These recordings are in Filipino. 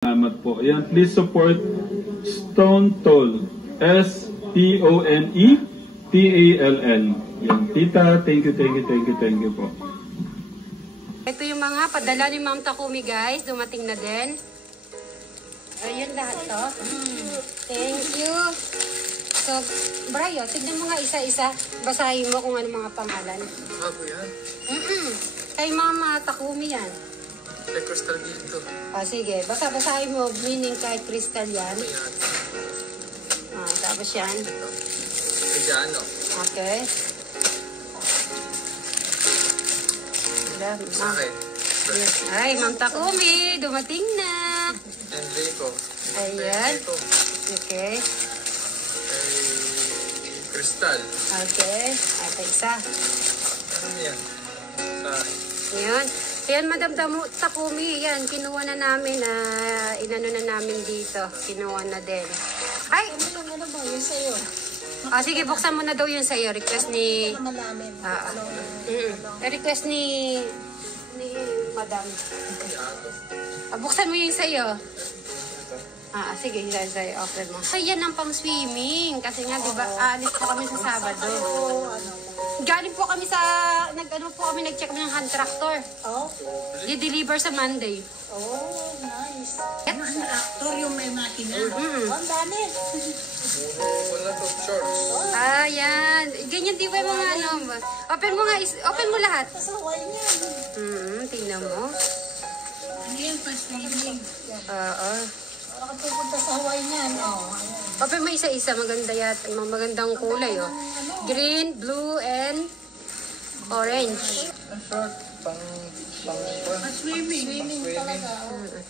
Salamat po. Ayan, please support Stone Toll. STONETALL. Yan, tita, thank you po. Ito yung mga padala ni Ma'am Takumi, guys. Dumating na din. Ayun lahat to. Thank you. So, Brayo, tignan mo nga isa-isa. Basahin mo kung ano mga pangalan. Bago yan? Kay Mama Takumi yan. Kay Crystal dito. Sige. Basahin mo. Meaning kay Crystal yan. Ayan. Tapos yan. Kay Jano. Okay. Sa akin. Ay, Ma'am Takumi. Dumating na. Enrico. Ayan. Enrico. Okay. Kay Crystal. Okay. At isa. Ano yan? Sa akin. Ayan. Ayan, Madam Takumi. Yan, kinuha na namin. Inano na namin dito. Kinuha na din. Ay! Ano ba yun sa'yo? Sige, buksan mo na daw yun sa'yo. Request ni... Request ni Madam. Buksan mo yun sa'yo. Sige, sa'yo. Offer mo. Yan ang pang swimming. Kasi nga, diba, aalis po kami sa Sabado. Galing po kami sa, nag-check kami ng hand tractor. I-deliver sa Monday. Nice. Yan. Hand tractor yung may makina. Ang dami. Wala to, shorts. Yan. Ganyan di ba yung mga Open mo nga, open mo lahat. Kasaway niyan. Tingnan mo. Ano yan pa swimming? Oo. Pupunta sa Hawaii niyan. Open mo isa-isa. Maganda magandang kulay. Green, blue, and orange. Short, pang Swimming. Swimming talaga.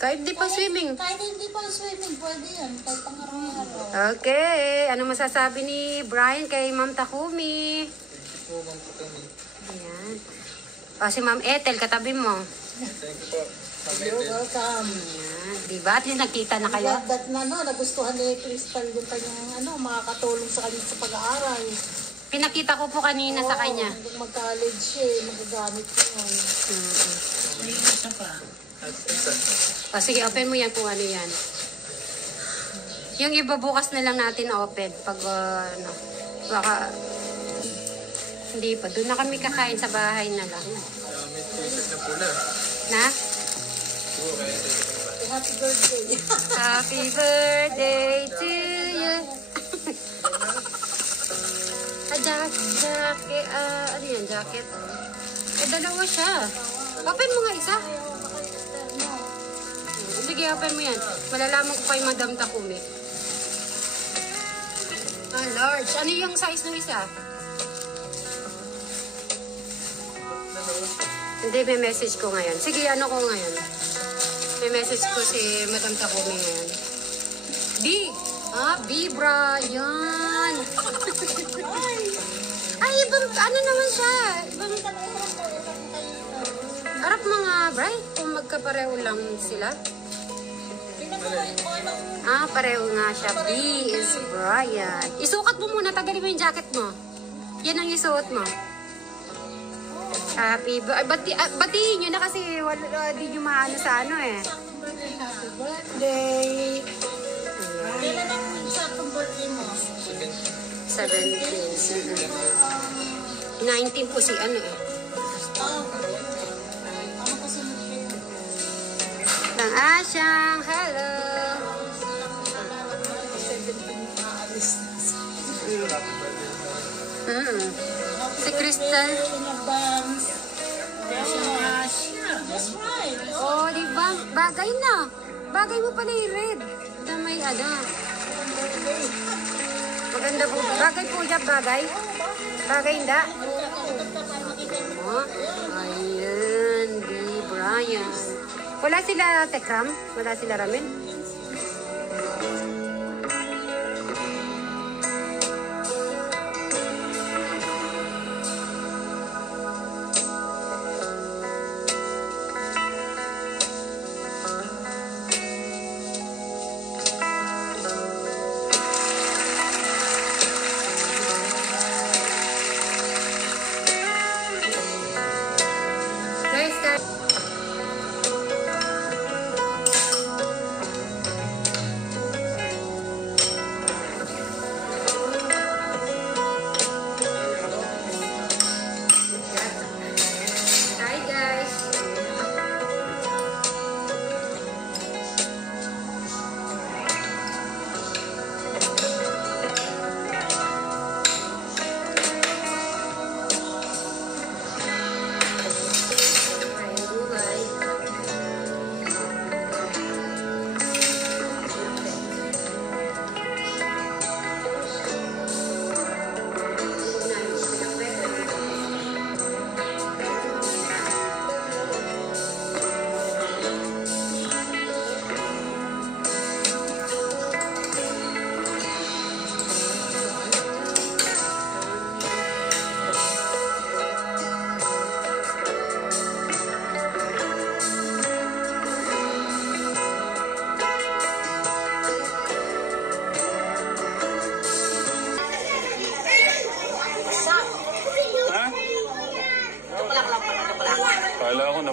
Kahit di pa swimming. Kahit hindi pa swimming, pwede yan. Kahit pang-araw-araw. Okay. Ano masasabi ni Brian kay Ma'am Takumi? Thank you po, Ma'am Takumi. Ayan. Si Ma'am Ethel, katabi mo. Thank you po. You're welcome. Ayan. Diba? At least nagkita na kayo? Nagustuhan ni Crystal yung kanyang makakatulong sa kanya sa pag-aaral. Pinakita ko po kanina sa kanya. Hanggang mag-college siya, magagamit ko yun. May isa pa. Sige, open mo yan kung ano yan. Yung iba bukas na lang natin open. Pag, baka, hindi pa. Doon na kami kakain sa bahay na lang. May t-shirt na pula. Na? Happy birthday. Happy birthday to you. Jacket. Ano yan? Jacket? Dalawa siya. Open mo nga isa. Sige, open mo yan. Malalaman ko kay Madam Takumi. Large. Ano yung size ng isa? Hindi, may message ko ngayon. Sige, ano ko ngayon? May message ko si Madam Takumi ngayon. B! B, Brian! Ay, ibang, ano naman siya? Ibang, harap mga, Brian, kung magkapareho lang sila. Pareho nga siya. B is Brian. Isukat mo muna, tagalin mo yung jacket mo. Yan ang isuot mo. Happy birthday. Batiin nyo na kasi di nyo maano sa ano eh. Happy birthday. Kailan ang sakong birthday mo? 17. 19 po si ano eh. Ano kasi Nang Asyang, hello. 17 aalis Si Crystal. in advance. That's right. Oh, di ba? Bagay na. Bagay mo pala yung red. Na may ano. Maganda po. Bagay po siya, bagay. Bagay hindi. Oh, ayan. B. Brian. Wala sila Tekram? Wala sila Ramen?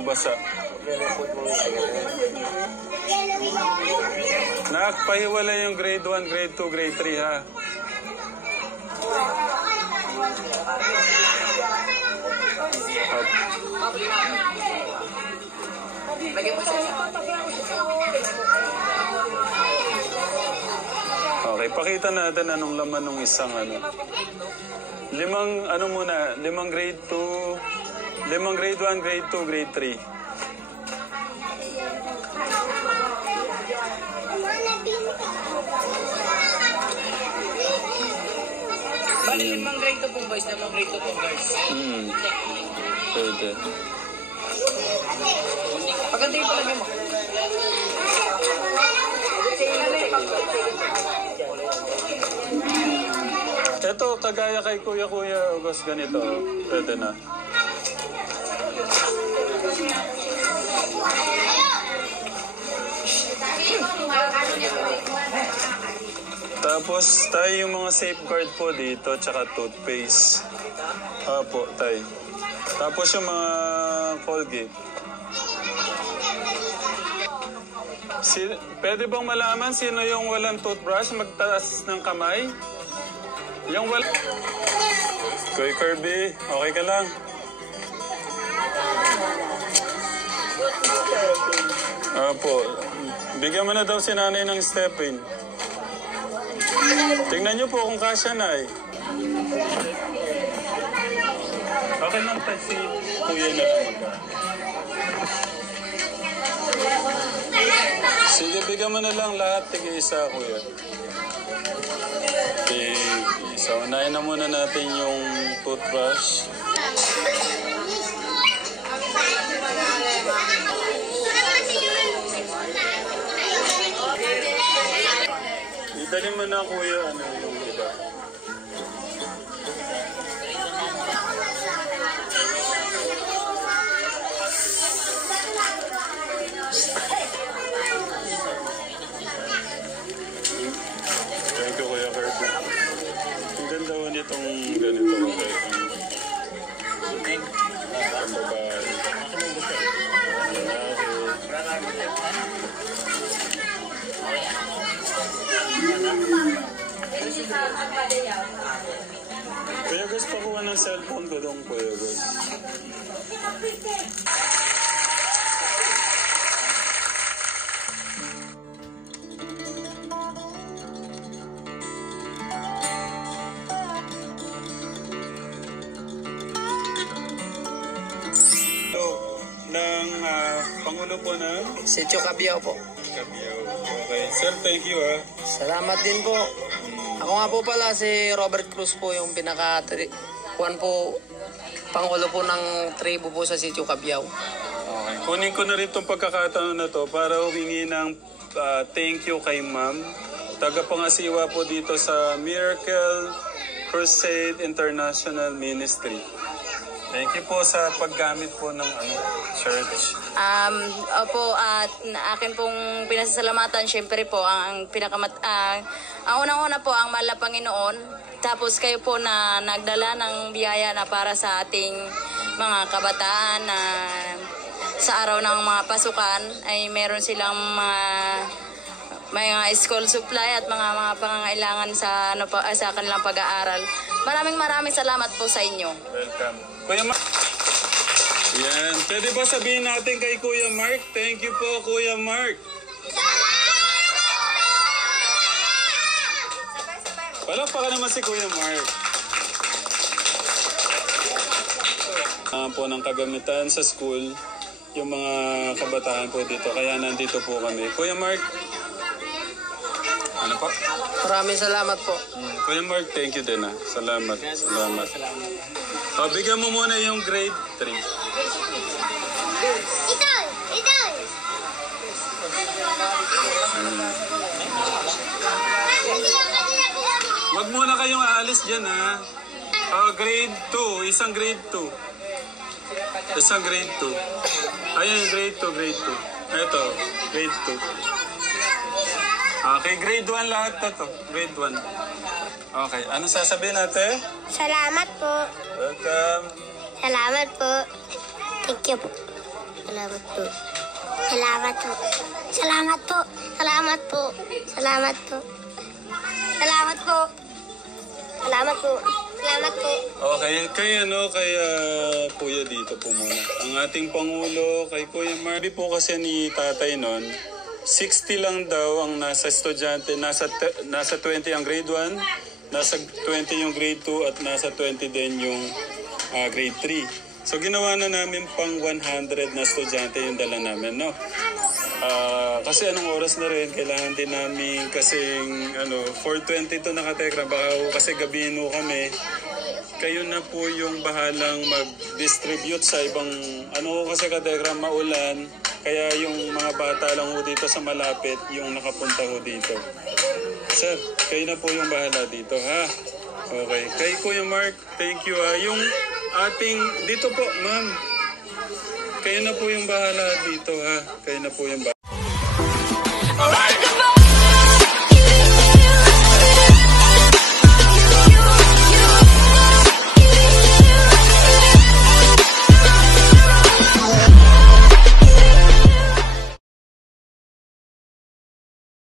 mabasa. Nak, pahiwalay yung grade 1, grade 2, grade 3 ha. Okay, pakita natin anong laman ng isang ano. Limang grade 2, limang grade 1, grade 2, grade 3. Bali, limang grade 2 pong boys, limang grade 2 pong girls. Pwede. Paganda yung palagay mo. Ito, kagaya kay Kuya August, ganito. Pwede na. Tapos, tayo yung mga safeguard po dito, tsaka toothpaste. Apo, tayo. Tapos yung mga Colgate. Pwede bang malaman sino yung walang toothbrush? Magtaas ng kamay? Yung walang... Kuya Kirby, okay ka lang? Apo, bigyan mo na daw si nanay ng step-in. Tingnan niyo po kung kasya na eh. Okay lang tayo si Kuya na lang magka. Sige, bigyan mo na lang lahat. Tig-isa, Kuya. Tig-isa. Unahin na muna natin yung toothbrush. Idali mo na, Kuya, ano yung iba. Thank you, Kuya Kirby. Ang ganda ko nitong ganito ko kayo. Ang babae. Kuya Gus, pakuha ng cellphone ko doon, Kuya Gus. Ito, ng Pangulo po ng Sitio Cabiao po. Cabiao. Okay. Sir, thank you ha. Salamat din po. Ako nga po pala si Robert Cruz po, yung Pangulo po ng tribu po sa Sitio Cabiao. Okay. Kunin ko na rin itong pagkakataon na to para humingi ng thank you kay Ma'am. Tagapangasiwa po dito sa Miracle Crusade International Ministry. Thank you po sa paggamit po ng church. Opo, at akin pong pinasasalamatan, syempre po, ang unang-una po ang mahal na Panginoon. Tapos kayo po na nagdala ng biyaya na para sa ating mga kabataan na sa araw ng mga pasukan ay meron silang mga school supply at mga pangangailangan sa kanilang pag-aaral. Maraming salamat po sa inyo. Welcome. Kuya Mark. Yan. Pwede ba sabihin natin kay Kuya Mark? Thank you po, Kuya Mark. Palakpakan naman si Kuya Mark. Po ng kagamitan sa school, yung mga kabataan po dito. Kaya nandito po kami. Kuya Mark. Ano po? Maraming salamat po. Kuya Mark, thank you din ha. Salamat. Bigyan mo muna yung grade 3. Wag muna kayong aalis dyan ha. Grade 2. Isang grade 2. Isang grade 2. Ayun, grade 2, grade 2. Ito, grade 2. Okay, grade 1 lahat na to. Grade 1. Okay, ano sasabihin natin? Salamat po. Welcome. Salamat po. Thank you po. Salamat po. Salamat po. Salamat po. Salamat po. Salamat po. Salamat po. Salamat po. Salamat po. Okay, kay Kuya dito po muna. Ang ating Pangulo, kay Kuya Marby po kasi ni tatay nun, 60 lang daw ang nasa estudyante, nasa 20 ang grade 1, nasa 20 yung grade 2 at nasa 20 din yung grade 3. So ginawa na namin pang 100 na estudyante yung dala namin, no? Kasi anong oras na rin, kailangan din namin kasing 4:20 to nakatekra, baka kasi gabihin kami. Kayo na po yung bahalang mag-distribute sa ibang, kasi katekra maulan, kaya yung mga bata lang ho dito sa malapit, yung nakapunta ho dito. Sir, kayo na po yung bahala dito, ha? Okay. Kay Kuya Mark, thank you, ha? Yung ating, dito po, ma'am. Kayo na po yung bahala dito, ha? Kayo na po yung bahala.